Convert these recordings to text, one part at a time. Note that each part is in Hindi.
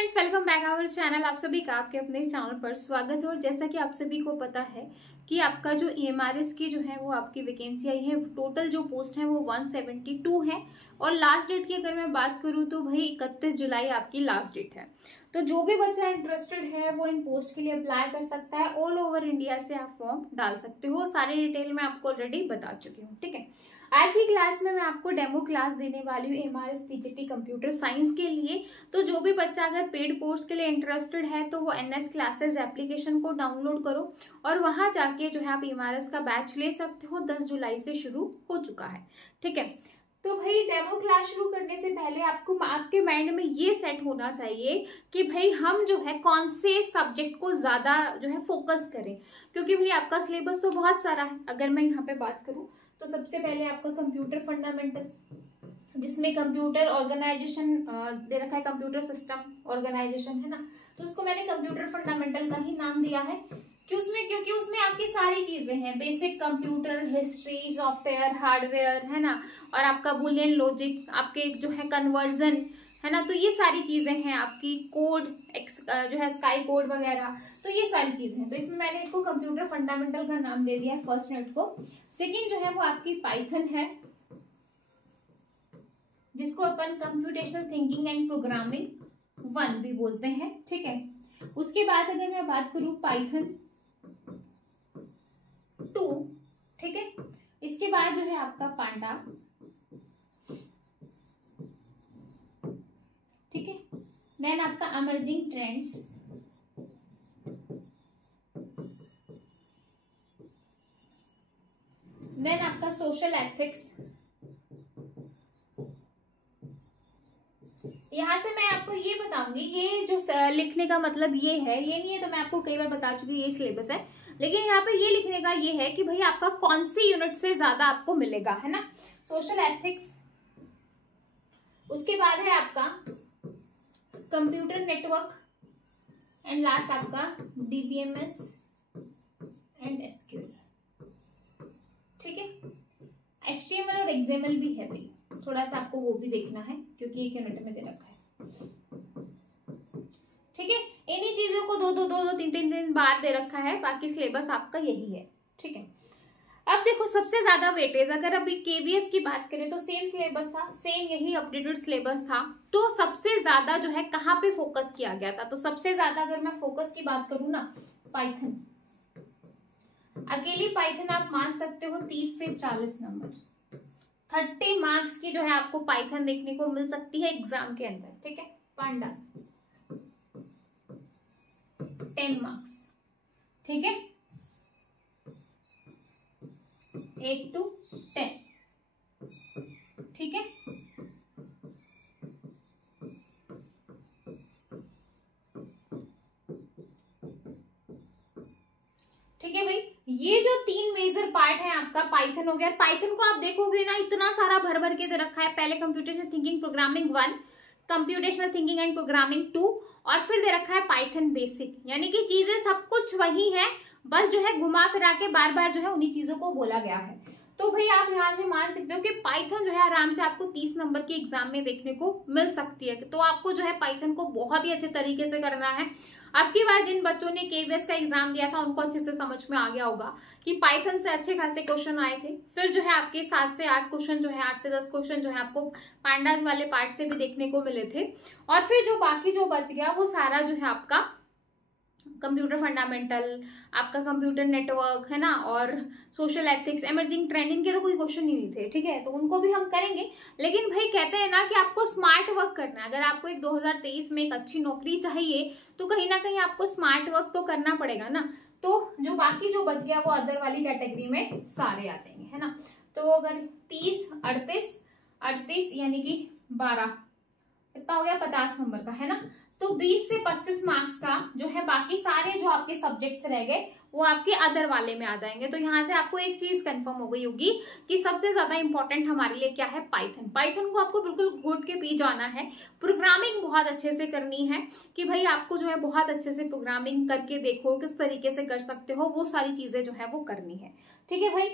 Friends, welcome back our channel. आप सभी का आपके अपने चैनल पर स्वागत है। और जैसा कि आप सभी को पता है कि आपका जो EMRS की जो है वो आपकी वैकेंसी आई है, टोटल जो पोस्ट है वो 172 है। और लास्ट डेट की अगर मैं बात करूं तो भाई 31 जुलाई आपकी लास्ट डेट है। तो जो भी बच्चा इंटरेस्टेड है वो इन पोस्ट के लिए अप्लाई कर सकता है। ऑल ओवर इंडिया से आप फॉर्म डाल सकते हो। सारी डिटेल मैं आपको ऑलरेडी बता चुकी हूँ। ठीक है, आज की क्लास में मैं आपको डेमो क्लास देने वाली हूँ EMRS PGT कंप्यूटर साइंस के लिए। तो जो भी बच्चा अगर पेड कोर्स के लिए इंटरेस्टेड है तो वो NS क्लासेस एप्लीकेशन को डाउनलोड करो और वहां जाके जो है आप EMRS का बैच ले सकते हो। 10 जुलाई से शुरू हो चुका है। ठीक है, तो भाई डेमो क्लास शुरू करने से पहले आपको आपके माइंड में ये सेट होना चाहिए कि भाई हम जो है कौन से सब्जेक्ट को ज्यादा जो है फोकस करें, क्योंकि भाई आपका सिलेबस तो बहुत सारा है। अगर मैं यहाँ पे बात करूँ तो सबसे पहले आपका कंप्यूटर फंडामेंटल, जिसमें कंप्यूटर ऑर्गेनाइजेशन दे रखा है, कंप्यूटर सिस्टम ऑर्गेनाइजेशन है ना, तो उसको मैंने कंप्यूटर फंडामेंटल का ही नाम दिया है। क्योंकि उसमें आपकी सारी चीजें हैं, basic computer history, software, hardware है ना, और आपका बुलियन लॉजिक, आपके जो है कन्वर्जन है ना, तो ये सारी चीजें हैं। आपकी कोड जो है स्काई कोड वगैरह, तो ये सारी चीजें हैं। तो इसमें मैंने इसको कंप्यूटर फंडामेंटल का नाम दे दिया है फर्स्ट यूनिट को। सेकेंड जो है वो आपकी पाइथन है, जिसको अपन कंप्यूटेशनल थिंकिंग एंड प्रोग्रामिंग 1 भी बोलते हैं। ठीक है, उसके बाद अगर मैं बात करूं पाइथन 2, ठीक है, इसके बाद जो है आपका पांडा, ठीक है, देन आपका इमर्जिंग ट्रेंड्स, देन आपका सोशल एथिक्स। यहाँ से मैं आपको ये बताऊंगी, ये जो लिखने का मतलब ये है, ये नहीं है तो मैं आपको कई बार बता चुकी हूँ ये सिलेबस है, लेकिन यहाँ पे ये लिखने का ये है कि भाई आपका कौन सी यूनिट से ज्यादा आपको मिलेगा, है ना। सोशल एथिक्स, उसके बाद है आपका कंप्यूटर नेटवर्क, एंड लास्ट आपका DBMS एंड SQL। ठीक है, HTML और XML भी है भाई, थोड़ा सा आपको वो भी देखना है क्योंकि एक यूनिट में दे रखा है। ठीक है, इन्हीं चीजों को दो तीन बार दे रखा है, बाकी सिलेबस आपका यही है। ठीक है, अब देखो सबसे ज्यादा वेटेज, अगर अभी KVS की बात करें तो सेम सिलेबस था, सेम यही अपडेटेड सिलेबस था। तो सबसे ज्यादा जो है कहाँ पे फोकस किया गया था, तो सबसे ज्यादा अगर मैं फोकस की बात करूं ना, पाइथन, अकेली पाइथन आप मान सकते हो 30 से 40 नंबर, 30 मार्क्स की जो है आपको पाइथन देखने को मिल सकती है एग्जाम के अंदर। ठीक है, पांडा 10 मार्क्स, ठीक है, 8 to 10, ठीक है। ठीक है भाई, ये जो 3 मेजर पार्ट है आपका, पाइथन हो गया। पाइथन को आप देखोगे ना, इतना सारा भर भर के दे रखा है। पहले computational thinking programming 1, computational thinking and programming 2, और फिर दे रखा है पाइथन बेसिक। यानी कि चीजें सब कुछ वही है, बस जो है घुमा फिरा के बार बार जो है उन्हीं चीजों को बोला गया है। तो भाई आप यहाँ से मान सकते हो कि पाइथन जो है आराम से आपको 30 नंबर के एग्जाम में देखने को मिल सकती है। तो आपको जो है पाइथन को बहुत ही अच्छे तरीके से करना है। अब की बार जिन बच्चों ने KVS का एग्जाम दिया था उनको अच्छे से समझ में आ गया होगा कि पाइथन से अच्छे खासे क्वेश्चन आए थे। फिर जो है आपके 7 से 8 क्वेश्चन जो है, 8 से 10 क्वेश्चन जो है आपको पांडाज वाले पार्ट से भी देखने को मिले थे। और फिर जो बाकी जो बच गया वो सारा जो है आपका कंप्यूटर फंडामेंटल, आपका कंप्यूटर नेटवर्क है ना, और सोशल एथिक्स, इमर्जिंग ट्रेंडिंग के तो कोई क्वेश्चन ही नहीं थे। ठीक है, तो उनको भी हम करेंगे। लेकिन भाई कहते हैं ना कि आपको स्मार्ट वर्क करना है। अगर आपको एक 2023 में एक अच्छी नौकरी चाहिए तो कहीं ना कहीं आपको स्मार्ट वर्क तो करना पड़ेगा ना। तो जो बाकी जो बच गया वो अदर वाली कैटेगरी में सारे आ जाएंगे, है ना। तो अगर 30, 38 यानी कि 12, इतना हो गया 50 नंबर का, है ना। तो 20 से 25 मार्क्स का जो है बाकी सारे जो आपके सब्जेक्ट्स रह गए वो आपके अदर वाले में आ जाएंगे। तो यहाँ से आपको एक चीज कंफर्म हो गई होगी कि सबसे ज्यादा इंपॉर्टेंट हमारे लिए क्या है, पाइथन। पाइथन को आपको बिल्कुल घोट के पी जाना है। प्रोग्रामिंग बहुत अच्छे से करनी है कि भाई आपको जो है बहुत अच्छे से प्रोग्रामिंग करके देखो किस तरीके से कर सकते हो, वो सारी चीजें जो है वो करनी है। ठीक है भाई,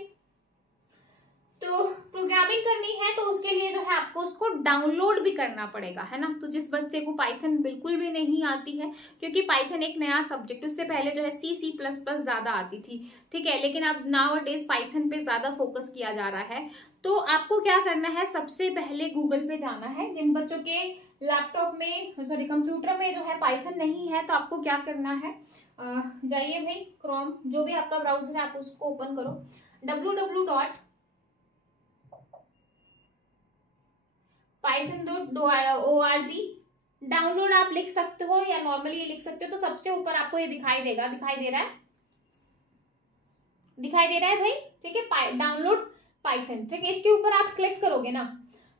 तो प्रोग्रामिंग करनी है तो उसके लिए जो है आपको उसको डाउनलोड भी करना पड़ेगा, है ना। तो जिस बच्चे को पाइथन बिल्कुल भी नहीं आती है, क्योंकि पाइथन एक नया सब्जेक्ट, उससे पहले जो है C++ ज्यादा आती थी, ठीक है, लेकिन अब नाउ डेज पाइथन पे ज्यादा फोकस किया जा रहा है। तो आपको क्या करना है, सबसे पहले गूगल पे जाना है। जिन बच्चों के लैपटॉप में, सॉरी कंप्यूटर में जो है पाइथन नहीं है, तो आपको क्या करना है, जाइए भाई क्रोम, जो भी आपका ब्राउजर है आप उसको ओपन करो, www.python.org। डाउनलोड आप लिख सकते हो या नॉर्मली लिख सकते हो। तो सबसे ऊपर आपको ये दिखाई देगा, दिखाई दे रहा है, दिखाई दे रहा है भाई, ठीक है, डाउनलोड पाइथन, ठीक है। इसके ऊपर आप क्लिक करोगे ना,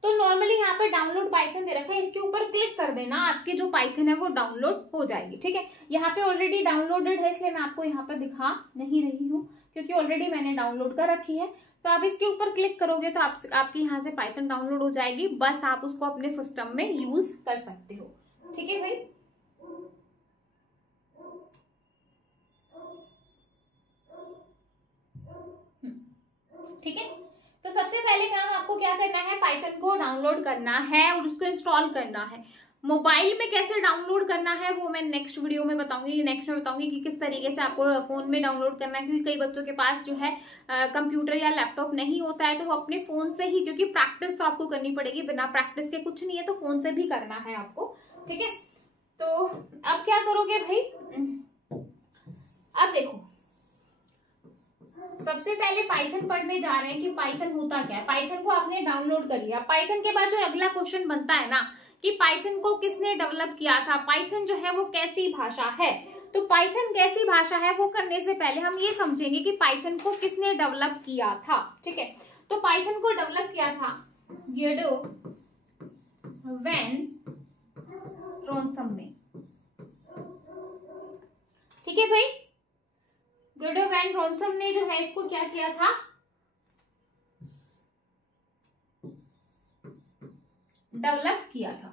तो नॉर्मली यहाँ पर डाउनलोड पाइथन दे रखा है, इसके ऊपर क्लिक कर देना, आपकी जो पाइथन है वो डाउनलोड हो जाएगी, ठीक है। यहाँ पे ऑलरेडी डाउनलोडेड है, इसलिए मैं आपको यहाँ पर दिखा नहीं रही हूँ, क्योंकि ऑलरेडी मैंने डाउनलोड कर रखी है। तो आप इसके ऊपर क्लिक करोगे तो आपकी यहाँ से पाइथन डाउनलोड हो जाएगी, बस आप उसको अपने सिस्टम में यूज कर सकते हो, ठीक है भाई। ठीक है, तो सबसे पहले काम आपको क्या करना है, पाइथन को डाउनलोड करना है और उसको इंस्टॉल करना है। मोबाइल में कैसे डाउनलोड करना है वो मैं नेक्स्ट वीडियो में बताऊंगी, नेक्स्ट में बताऊंगी कि किस तरीके से आपको फोन में डाउनलोड करना है, क्योंकि कई बच्चों के पास जो है कंप्यूटर या लैपटॉप नहीं होता है, तो वो अपने फोन से ही, क्योंकि प्रैक्टिस तो आपको करनी पड़ेगी, बिना प्रैक्टिस के कुछ नहीं है, तो फोन से भी करना है आपको, ठीक है। तो अब क्या करोगे भाई, अब देखो सबसे पहले पाइथन पढ़ने जा रहे हैं कि पाइथन होता क्या है। पाइथन को आपने डाउनलोड कर लिया, पाइथन के बाद जो अगला क्वेश्चन बनता है ना कि पाइथन को किसने डेवलप किया था, पाइथन जो है वो कैसी भाषा है। तो पाइथन कैसी भाषा है वो करने से पहले हम ये समझेंगे कि पाइथन को किसने डेवलप किया था, ठीक है। तो पाइथन को डेवलप किया था गियोडो वैन रोनसम ने, ठीक है भाई। गियोडो वैन रोनसम ने जो है इसको क्या किया था, डेवलप किया था।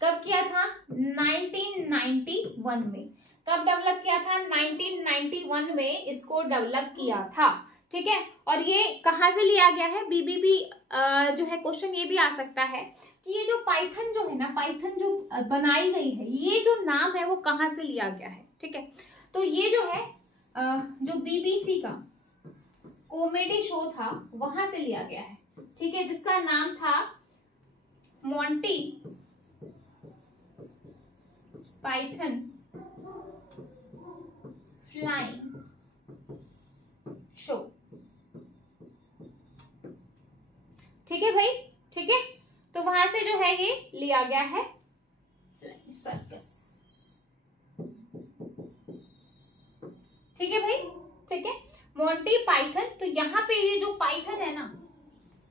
कब किया था, 1991 में। कब डेवलप किया था, 1991 में इसको डेवलप किया था, ठीक है। और ये कहां से लिया गया है, बीबीबी जो है क्वेश्चन ये भी आ सकता है कि ये जो पाइथन जो है ना, पाइथन जो बनाई गई है, ये जो नाम है वो कहां से लिया गया है, ठीक है। तो ये जो है जो बीबीसी का कॉमेडी शो था वहां से लिया गया है, ठीक है, जिसका नाम था मोंटी पाइथन फ्लाइंग शो, ठीक है भाई, ठीक है। तो वहां से जो है ये लिया गया है सर्कस, ठीक है भाई, ठीक है, मोंटी पाइथन। तो यहाँ पे ये जो पाइथन है ना,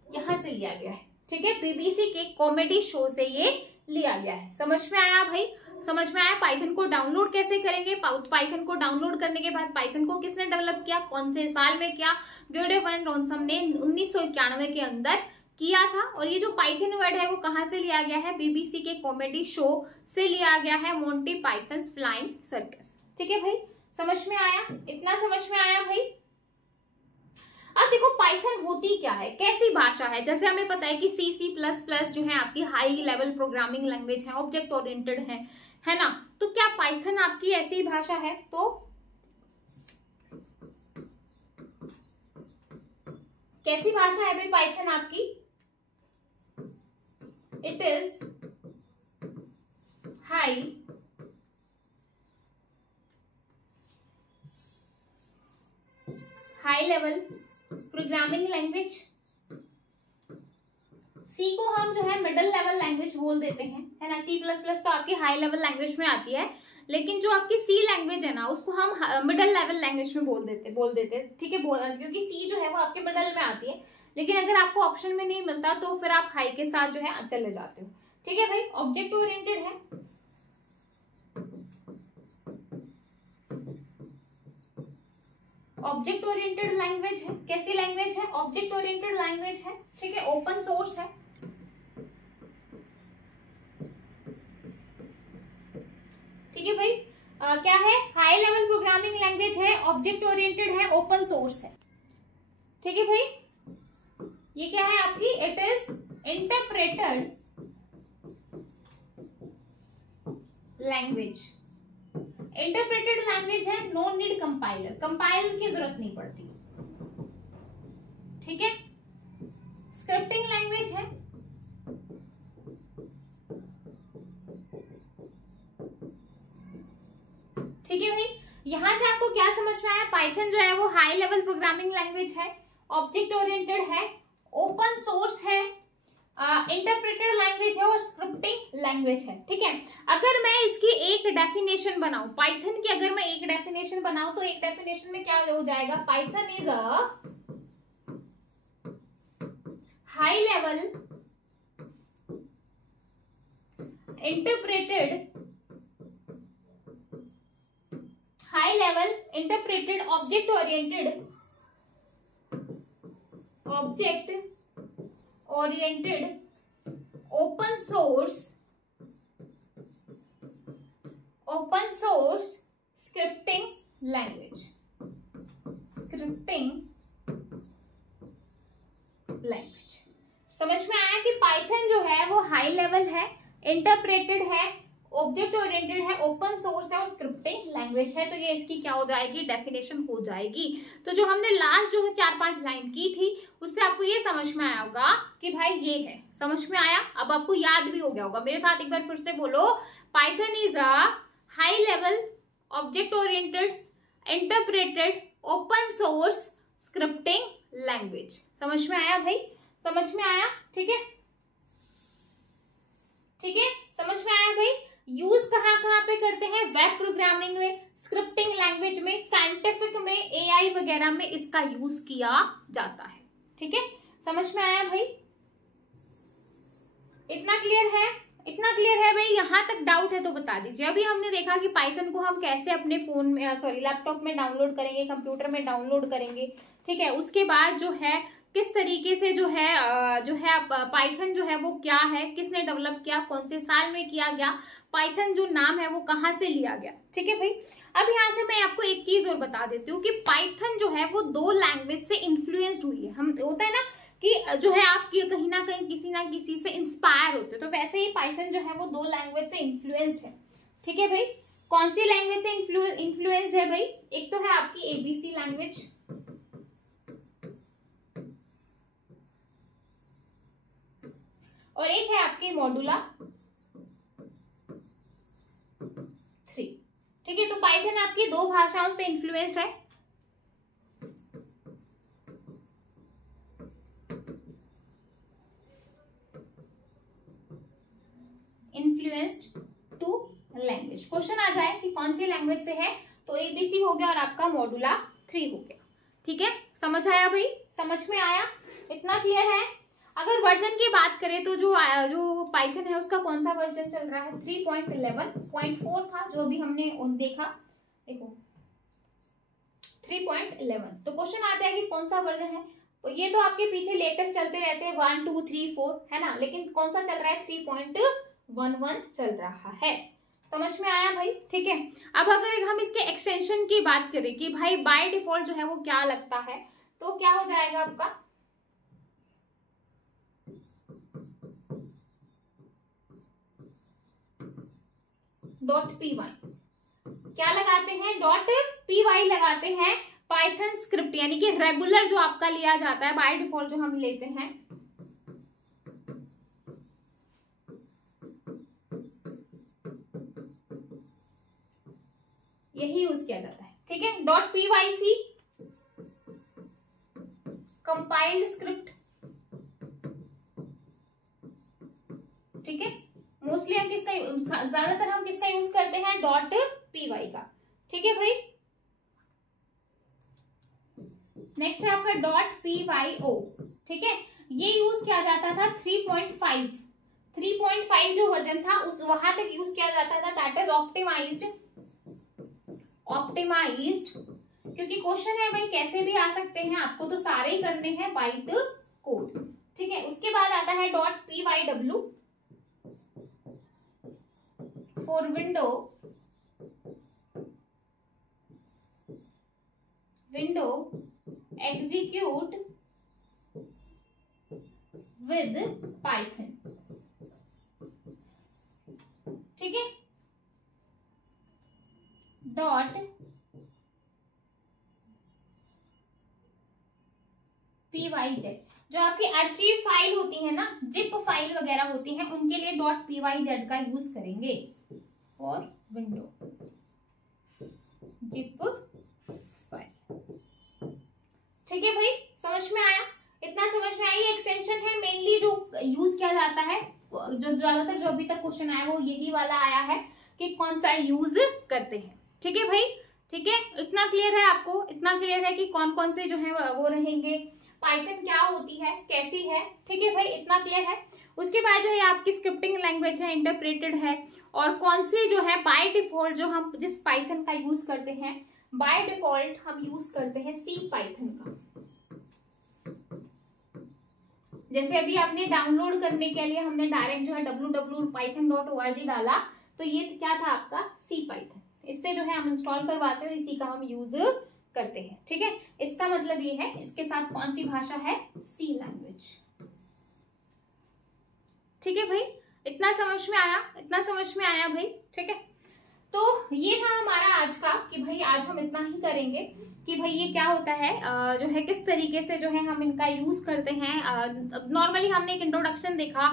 यहां से लिया गया है, ठीक है, बीबीसी के कॉमेडी शो से ये लिया गया है। समझ में आया भाई, समझ में आया। पाइथन को डाउनलोड कैसे करेंगे, पाइथन को डाउनलोड करने के बाद पाइथन को किसने डेवलप किया, कौन से साल में किया, गियोडो वैन रोनसम ने 1991 के अंदर किया था। और ये जो पाइथन वर्ड है वो कहां से लिया गया है, बीबीसी के कॉमेडी शो से लिया गया है, मोंटी पाइथन फ्लाइंग सर्कस, ठीक है भाई। समझ में आया, इतना समझ में आया भाई। अब देखो पाइथन होती क्या है, कैसी भाषा है। जैसे हमें पता है कि C++ जो है आपकी हाई लेवल प्रोग्रामिंग लैंग्वेज है, ऑब्जेक्ट ओरिएंटेड है ना। तो क्या पाइथन आपकी ऐसी भाषा है, तो कैसी भाषा है भाई पाइथन आपकी, it is high level programming language. C को हम जो है मिडिल लेवल लैंग्वेज बोल देते हैं, है ना। C++ तो आपकी हाई लेवल लैंग्वेज में आती है, लेकिन जो आपकी सी लैंग्वेज है ना उसको हम मिडिल लेवल लैंग्वेज में बोल देते, ठीक है, क्योंकि सी जो है वो आपके मिडिल में आती है। लेकिन अगर आपको ऑप्शन में नहीं मिलता तो फिर आप हाई के साथ जो है चले जाते हो, ठीक है भाई। ऑब्जेक्ट ओरिएंटेड है, ऑब्जेक्ट ओरिएंटेड लैंग्वेज है। कैसी लैंग्वेज है, ऑब्जेक्ट ओरिएंटेड लैंग्वेज है, ठीक है, ओपन सोर्स है, ठीक है भाई। क्या है, हाई लेवल प्रोग्रामिंग लैंग्वेज है, ऑब्जेक्ट ओरिएंटेड है, ओपन सोर्स है, ठीक है भाई। ये क्या है आपकी, it is interpreted language. Interpreted language है, नो नीड कंपाइलर, कंपाइलर की जरूरत नहीं पड़ती, ठीक है। स्क्रिप्टिंग लैंग्वेज है, ठीक है भाई। यहां से आपको क्या समझ में आया, पाइथन जो है वो हाई लेवल प्रोग्रामिंग लैंग्वेज है, ऑब्जेक्ट ओरिएंटेड है, ओपन सोर्स है, इंटरप्रेटेड लैंग्वेज है और स्क्रिप्टिंग लैंग्वेज है, ठीक है। अगर मैं इसकी एक डेफिनेशन बनाऊं, पाइथन की अगर मैं एक डेफिनेशन बनाऊं तो एक डेफिनेशन में क्या हो जाएगा, Python is a high level interpreted object oriented open source scripting language. समझ में आया कि पाइथन जो है वो हाई लेवल है, इंटरप्रेटेड है, ऑब्जेक्ट ओरिएंटेड है, ओपन सोर्स है और स्क्रिप्टिंग लैंग्वेज है। तो ये इसकी क्या हो जाएगी, डेफिनेशन हो जाएगी। तो जो हमने लास्ट जो है 4-5 लाइन की थी उससे आपको ये समझ में आया होगा कि भाई ये है, समझ में आया। अब आपको याद भी हो गया होगा, मेरे साथ एक बार फिर से बोलो, Python is a high level object oriented interpreted open source scripting language. समझ में आया भाई, समझ में आया, ठीक है, ठीक है, समझ में आया भाई। यूज कहाँ कहाँ पे करते हैं, वेब प्रोग्रामिंग में, स्क्रिप्टिंग लैंग्वेज में, साइंटिफिक में, एआई वगैरह में इसका यूज किया जाता है, ठीक है। समझ में आया भाई, इतना क्लियर है, इतना क्लियर है भाई। यहां तक डाउट है तो बता दीजिए। अभी हमने देखा कि पाइथन को हम कैसे अपने फोन में, सॉरी लैपटॉप में डाउनलोड करेंगे, कंप्यूटर में डाउनलोड करेंगे, ठीक है। उसके बाद जो है किस तरीके से जो है पाइथन जो है वो क्या है, किसने डेवलप किया, कौन से साल में किया गया, पाइथन जो नाम है वो कहाँ से लिया गया, ठीक है भाई। अब यहाँ से मैं आपको एक चीज और बता देती हूँ कि पाइथन जो है वो 2 लैंग्वेज से इन्फ्लुएंस्ड हुई है। हम होता है ना कि जो है आप कहीं ना कहीं किसी ना किसी से इंस्पायर होते, तो वैसे ही पाइथन जो है वो 2 लैंग्वेज से इन्फ्लुएंस्ड है, ठीक है भाई। कौन सी लैंग्वेज से इन्फ्लुएंस्ड है भाई, एक तो है आपकी एबीसी लैंग्वेज, और एक है आपकी मॉडुला 3, ठीक है। तो पाइथन आपकी 2 भाषाओं से इन्फ्लुएंस्ड है, इन्फ्लुएंस्ड 2 लैंग्वेज। क्वेश्चन आ जाए कि कौन सी लैंग्वेज से है, तो एबीसी हो गया और आपका मॉडुला 3 हो गया, ठीक है। समझ आया भाई, समझ में आया, इतना क्लियर है। अगर वर्जन की बात करें तो जो पाइथन है उसका कौन सा वर्जन चल रहा है, 3.11.4 था जो अभी हमने देखा, देखो 3.11। तो क्वेश्चन आ जाएगी कौन सा वर्जन है, तो ये तो आपके पीछे लेटेस्ट चलते रहते हैं 1 2 3 4 है ना, लेकिन कौन सा चल रहा है, 3.11 चल रहा है। समझ में आया भाई, ठीक है। अब अगर हम इसके एक्सटेंशन की बात करें कि भाई बाय डिफॉल्ट जो है वो क्या लगता है, तो क्या हो जाएगा आपका .py, क्या लगाते हैं, .py लगाते हैं। पाइथन स्क्रिप्ट यानी कि रेगुलर जो आपका लिया जाता है, बाय डिफॉल्ट जो हम लेते हैं, यही यूज किया जाता है, ठीक है। .pyc कंपाइल्ड स्क्रिप्ट, ठीक है। मोस्टली हम किसका, ज्यादातर हम किसका यूज करते हैं, .py का, ठीक है भाई। नेक्स्ट है आपका .pyo, ठीक है। ये यूज किया जाता था 3.5 जो वर्जन था उस वहां तक यूज किया जाता था, दैट इज ऑप्टिमाइज्ड, क्योंकि क्वेश्चन है भाई कैसे भी आ सकते हैं, आपको तो सारे ही करने हैं बाइट कोड, ठीक है। उसके बाद आता है .pyw for window execute with Python. ठीक है, डॉट pyz, जो आपकी आर्चिव फाइल होती है ना, जिप फाइल वगैरह होती है, उनके लिए डॉट pyz का यूज करेंगे फॉर विंडो जिप फाइल। ठीक है भाई, समझ में आया? इतना समझ में आया? ये एक्सटेंशन है मेनली जो यूज किया जाता है, जो ज्यादातर जो अभी तक क्वेश्चन आया वो यही वाला आया है कि कौन सा यूज करते हैं। ठीक है भाई, ठीक है, इतना क्लियर है आपको? इतना क्लियर है कि कौन कौन से जो है वो रहेंगे, पाइथन क्या होती है, कैसी है। ठीक है भाई, इतना क्लियर है। उसके बाद जो है आपकी स्क्रिप्टिंग लैंग्वेज है, इंटरप्रेटेड है, और कौन से जो है बाय डिफॉल्ट जो हम जिस पाइथन का यूज करते हैं, बाय डिफॉल्ट हम यूज करते हैं सी पाइथन का। जैसे अभी आपने डाउनलोड करने के लिए हमने डायरेक्ट जो है www.python.org डाला, तो ये क्या था आपका सी पाइथन। इससे जो है हम इंस्टॉल करवाते हैं और इसी का हम यूज करते हैं। ठीक है, इसका मतलब ये है, इसके साथ कौन सी भाषा है, सी लैंग्वेज। ठीक है भाई, इतना समझ में आया? इतना समझ में आया भाई? ठीक है, तो ये था हमारा आज का कि भाई आज हम इतना ही करेंगे कि भाई ये क्या होता है, जो है किस तरीके से जो है हम इनका यूज करते हैं। नॉर्मली हमने एक इंट्रोडक्शन देखा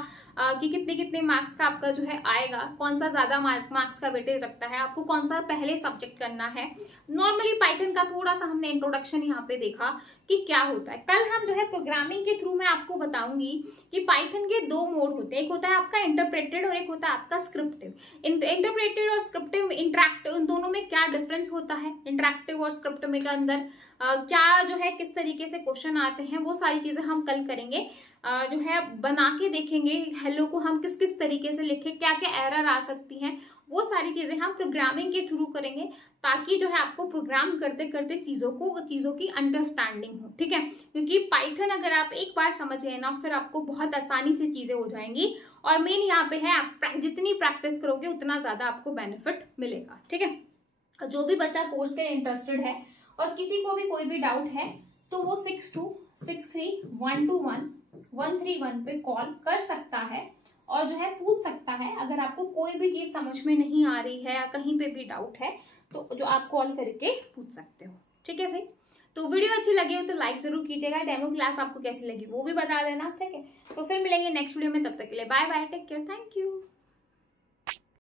कि कितने कितने मार्क्स का आपका जो है आएगा, कौन सा ज्यादा मार्क्स का वेटेज रखता है, आपको कौन सा पहले सब्जेक्ट करना है। नॉर्मली पाइथन का थोड़ा सा हमने इंट्रोडक्शन यहाँ पे देखा कि क्या होता है। कल हम जो है प्रोग्रामिंग के थ्रू मैं आपको बताऊंगी कि पाइथन के दो मोड होते हैं, एक होता है आपका इंटरप्रेटेड और एक होता है आपका स्क्रिप्टिव। इंटरप्रेटेड और स्क्रिप्टिव, इंटरैक्टिव, उन दोनों में क्या डिफरेंस होता है, इंटरैक्टिव और स्क्रिप्टिव के अंदर क्या जो है किस तरीके से क्वेश्चन आते हैं, वो सारी चीजें हम कल करेंगे। जो है बना के देखेंगे हेलो को हम किस किस तरीके से लिखें, क्या क्या एरर आ सकती हैं, वो सारी चीजें हम प्रोग्रामिंग के थ्रू करेंगे, ताकि जो है आपको प्रोग्राम करते करते चीजों की अंडरस्टैंडिंग हो। ठीक है, क्योंकि पाइथन अगर आप एक बार समझ गए ना, फिर आपको बहुत आसानी से चीजें हो जाएंगी। और मेन यहाँ पे है, आप जितनी प्रैक्टिस करोगे उतना ज्यादा आपको बेनिफिट मिलेगा। ठीक है, जो भी बच्चा कोर्स के लिए इंटरेस्टेड है और किसी को भी कोई भी डाउट है, तो वो 6263121131 पे कॉल कर सकता है और जो है पूछ सकता है। अगर आपको कोई भी चीज समझ में नहीं आ रही है या कहीं पे भी डाउट है, तो जो आप कॉल करके पूछ सकते हो। ठीक है भाई, तो वीडियो अच्छी लगी हो तो लाइक जरूर कीजिएगा। डेमो क्लास आपको कैसी लगी वो भी बता देना। ठीक है, तो फिर मिलेंगे नेक्स्ट वीडियो में, तब तक के लिए bye bye, take care, thank you.